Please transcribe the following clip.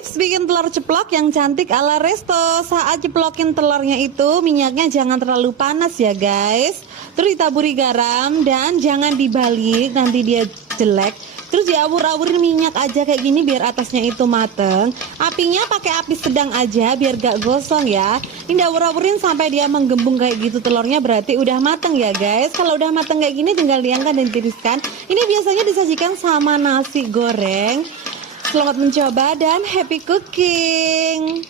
Tips bikin telur ceplok yang cantik ala resto. Saat ceplokin telurnya itu minyaknya jangan terlalu panas ya guys. Terus ditaburi garam dan jangan dibalik, nanti dia jelek. Terus diawur-awurin minyak aja kayak gini biar atasnya itu mateng. Apinya pakai api sedang aja biar gak gosong ya. Ini diawur-awurin sampai dia menggembung kayak gitu telurnya, berarti udah mateng ya guys. Kalau udah mateng kayak gini tinggal diangkat dan tiriskan. Ini biasanya disajikan sama nasi goreng. Selamat mencoba dan happy cooking.